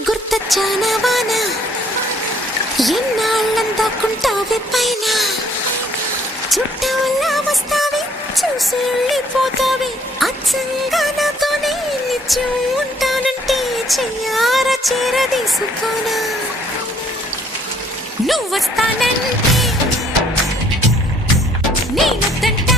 గుర్తొచ్చానా వాన ఎన్నాళ్ళందాకుంటావే పైన చుట్టవల్లా వస్తావే చూసి వెళ్ళిపోతావే అచ్చంగా నాతోనే నిత్యం ఉంటానంటే చెయ్యార చేరదీసుకోనా నువ్వు వస్తానంటే నేనొద్దంటే